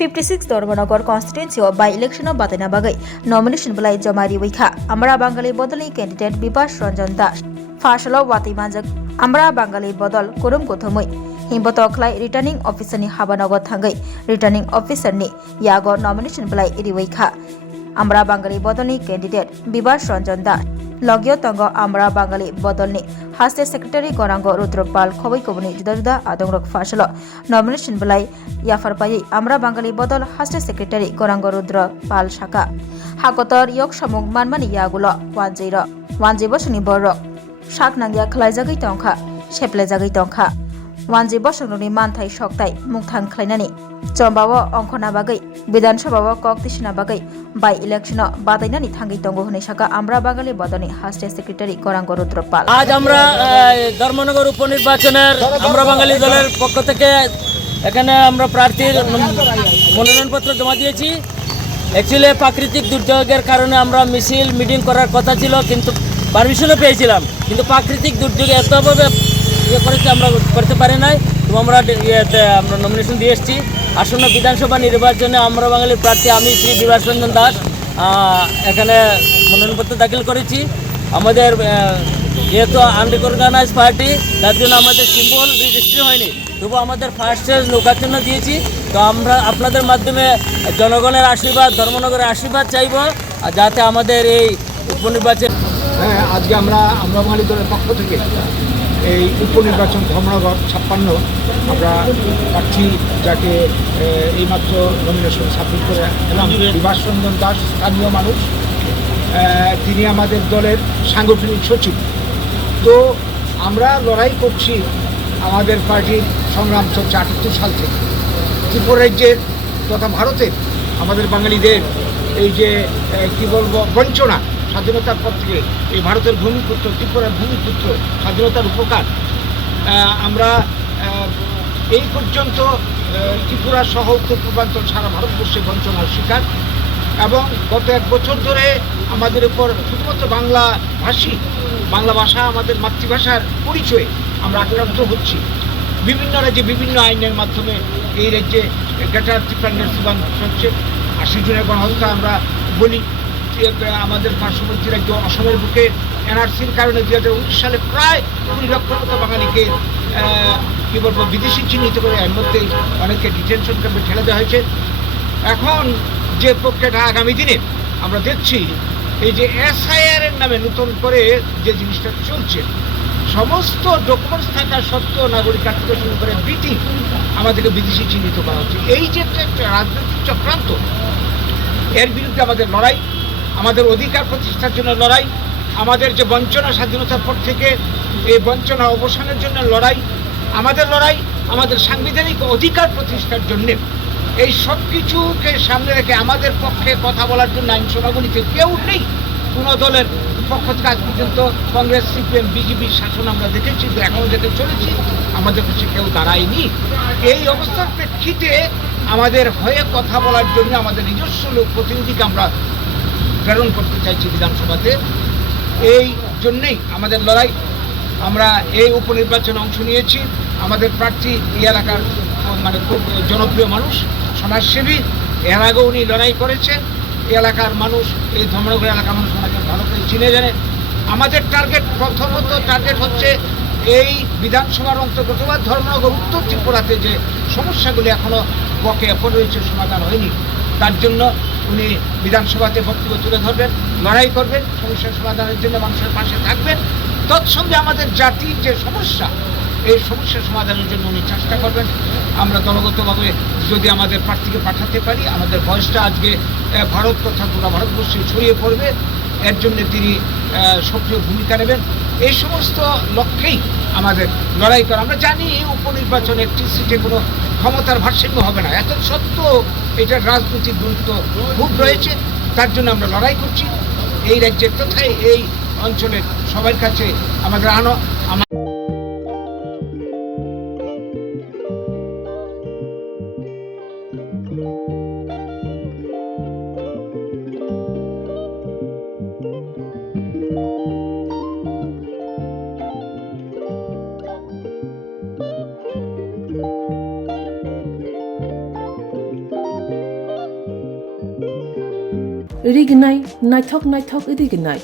56 Dharmanagar constituency by election बातायना बागै nomination बलाई जमारी वैखा आमरा बांगाली बदलनि कैंडिडेट विभास रंजन दास फासल वाति मानजक आमरा बांगाली बदल कुरुम गोथमै हिम्बतखलाय रिटार्निंग अफिसारनि हाबानगर थांगै रिटार्निंग अफिसारनि यागो नमिनेशन बलाई इरिवैखा आमरा बांगाली बदलनि कैंडिडेट विभास रंजन दास लगियो तंग आमरा बांगाली बदलनि हास्टे सेक्रेटारि गरांग रुद्रपाल खबैकबनि जुदा जुदा आदंरक फासल नमिनेशन बलाई याफारपायै आमरा बांगाली बदल हास्टे सेक्रेटारि गरांग रुद्रपाल शाखा हाकतर yok samung manmani yagulo wanjei bosoni borok sak nangya khlaijagoi tongkha seplaijagai tongkha wanjei bosoni manthai soktai mukthang khlainani chombawo ongkhona bagai বিধানসভাও কক তিসনা বাগै বাই ইলেকশন বাতাইনানি থাঙ্গি তঙ্গ হনে শাখা আমরা বাঙালি বদনে হাস্টে সেক্রেটারি গরাঙ্গ রুদ্রপাল আজ আমরা ধর্মনগর উপনির্বাচনের আমরা বাঙালি দলের পক্ষ থেকে এখানে আমরা প্রার্থীর মনোনয়নপত্র জমা দিয়েছি। অ্যাকচুয়ালি প্রাকৃতিক দুর্যোগের কারণে আমরা মিছিল মিটিং করার কথা ছিল, কিন্তু পারমিশনও পেয়েছিলাম, কিন্তু প্রাকৃতিক দুর্যোগে এতভাবে করেছে আমরা করতে পারি নাই। তো আমরা নমিনেশন দিয়ে এসেছি। আসন্ন বিধানসভা নির্বাচনে আমরা বাঙালির প্রার্থী আমি শ্রী বিভাস রঞ্জন দাস এখানে মনোনয়নপত্র দাখিল করেছি। আমাদের যেহেতু আনরিকগনাইজড পার্টি, তার জন্য আমাদের সিম্বল রেজিস্ট্রি হয়নি, তবু আমাদের ফার্স্ট স্টেজ নৌকার জন্য দিয়েছি। তো আমরা আপনাদের মাধ্যমে জনগণের আশীর্বাদ, ধর্মনগরের আশীর্বাদ চাইব যাতে আমাদের এই উপনির্বাচন। আজকে আমরা বাঙালি দলের পক্ষ থেকে এই উপনির্বাচন ধর্মনগর 56 আমরা প্রার্থী যাকে এইমাত্র নমিনেশন সাবমিট করে এলাম, বিভাস রঞ্জন দাস স্থানীয় মানুষ, তিনি আমাদের দলের সাংগঠনিক সচিব। তো আমরা লড়াই করছি আমাদের পার্টির সংগ্রাম চলছে 78 সাল থেকে। ত্রিপুরা রাজ্যের তথা ভারতের আমাদের বাঙালিদের এই যে কি বলবো বঞ্চনা, স্বাধীনতার পর থেকে এই ভারতের ভূমিপুত্র, ত্রিপুরার ভূমিপুত্র, স্বাধীনতার উপকার আমরা এই পর্যন্ত ত্রিপুরা সহ উত্তর পূর্বাঞ্চল সারা ভারতবর্ষে বঞ্চনার শিকার। এবং গত 1 বছর ধরে আমাদের উপর শুধুমাত্র বাংলা ভাষা আমাদের মাতৃভাষার পরিচয়ে আমরা আক্রান্ত হচ্ছি। বিভিন্ন রাজ্যে বিভিন্ন আইনের মাধ্যমে এই রাজ্যে গ্রেটার ত্রিপুরা সুবান হচ্ছে। 80 জনের গণহত্যা আমরা বলি। আমাদের পার্শ্ববর্তী রাজ্য অসমের বুকে এনআরসির কারণে 2019 সালে প্রায় 20 লক্ষ মতো বাঙালিকে কী বলবো বিদেশি চিহ্নিত করে এর মধ্যে অনেককে ডিটেনশন ক্যাম্পে ঠেলে দেওয়া হয়েছে। এখন যে প্রক্রিয়াটা আগামী দিনে আমরা দেখছি, এই যে SIR এর নামে নতুন করে যে জিনিসটা চলছে, সমস্ত ডকুমেন্টস থাকা সত্ত্বেও নাগরিকত্ব থেকে শুরু করে বিটি আমাদেরকে বিদেশি চিহ্নিত করা হচ্ছে। এই যে একটা রাজনৈতিক চক্রান্ত, এর বিরুদ্ধে আমাদের লড়াই, আমাদের অধিকার প্রতিষ্ঠার জন্য লড়াই, আমাদের যে বঞ্চনা স্বাধীনতার পর থেকে এই বঞ্চনা অবসানের জন্য লড়াই, আমাদের সাংবিধানিক অধিকার প্রতিষ্ঠার জন্যে, এই সব কিছুকে সামনে রেখে আমাদের পক্ষে কথা বলার জন্য আইনসভাগুলিতে কেউ নেই। কোনো দলের পক্ষ থেকে আজ পর্যন্ত কংগ্রেস, CPM, BJPর শাসন আমরা দেখেছি, তো এখনও দেখে চলেছি, আমাদের কাছে কেউ দাঁড়ায়নি। এই অবস্থার প্রেক্ষিতে আমাদের হয়ে কথা বলার জন্য আমাদের নিজস্ব লোক প্রতিনিধিকে আমরা প্রেরণ করতে চাইছি বিধানসভাতে। এই জন্যেই আমাদের লড়াই। আমরা এই উপনির্বাচনে অংশ নিয়েছি। আমাদের প্রার্থী এই এলাকার মানে খুব জনপ্রিয় মানুষ, সমাজসেবী। এর আগেও উনি লড়াই করেছেন। এই এলাকার মানুষ, এই ধর্মনগর এলাকার মানুষ ওনাকে ভালো করে চিনে জানে। আমাদের প্রথমত টার্গেট হচ্ছে এই বিধানসভার অন্তর্গত বা ধর্মনগর উত্তর ত্রিপুরাতে যে সমস্যাগুলি এখনও বকেয়া পড়ে রয়েছে, সমাধান হয়নি, তার জন্য উনি বিধানসভাতে বক্তব্য তুলে ধরবেন, লড়াই করবেন, সমস্যার সমাধানের জন্য মানুষের পাশে থাকবেন। তৎসঙ্গে আমাদের জাতির যে সমস্যা, এই সমস্যার সমাধানের জন্য উনি চেষ্টা করবেন। আমরা দলগতভাবে যদি আমাদের প্রার্থীকে পাঠাতে পারি, আমাদের ভয়েসটা আজকে ভারত তথা পুরো ভারতবর্ষে ছড়িয়ে পড়বে। এর জন্য তিনি সক্রিয় ভূমিকা নেবেন। এই সমস্ত লক্ষ্যেই আমাদের লড়াই করা। আমরা জানি উপনির্বাচনে একটি সিটে কোনো ক্ষমতার ভারসাম্য হবে না, এত সত্ত্বেও এটার রাজনৈতিক গুরুত্ব খুব রয়েছে। তার জন্য আমরা লড়াই করছি। এই রাজ্যের তথা এই অঞ্চলের সবার কাছে আমাদের रिगनाय नायथक रिगनाय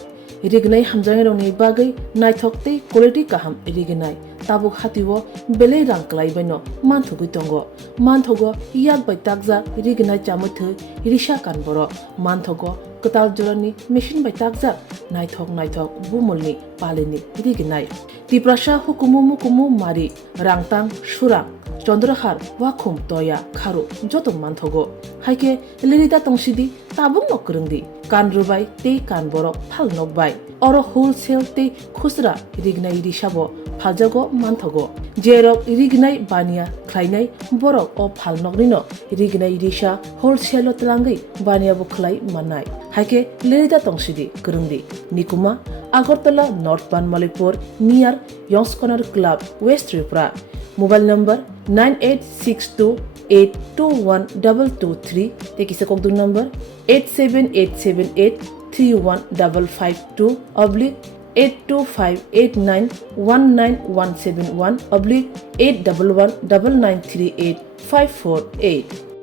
रिगनाय हामजांरंनि बागै नायथकते क्वालिटी काहाम रिगनाय ताबुक हातिओ बेले रां क्लाइबायनो मानथुगै दंगो मानथगो याक बाय ताकजा रिगनाय चामुथो रिशा कानबरो मानथगो कताल जरनि मेशिन बाय ताकजा नायथक बुमलनि पालिनि रिगनाय तिप्रासा हुकुमु मारि रांतां सुरां चंद्रहार वाखुम तोया खारु जतो मानथगो हाइके लिरिदा तंसिदि ताबुक नकरंदि कान रुबाय ते कान बरक फाल नकबाय अरो होलसेल ते खुसरा रिगनाय रिशाबो फालजागो मानथगो जेरक रिगनाय बानिया ख्लाइनाय बरक अ फाल नकनिनो रिगनाय रिशा होलसेल तलांगै बानियाबो ख्लाइ मानाय हाइके लिरिदा तंसिदि करंदि निकुमा Agartala north Banamalipur near young's corner club west Tripura mobile number 9862821223 तेकिसे कोकदु नंबर 87878831552 /82589191171 /8119938 548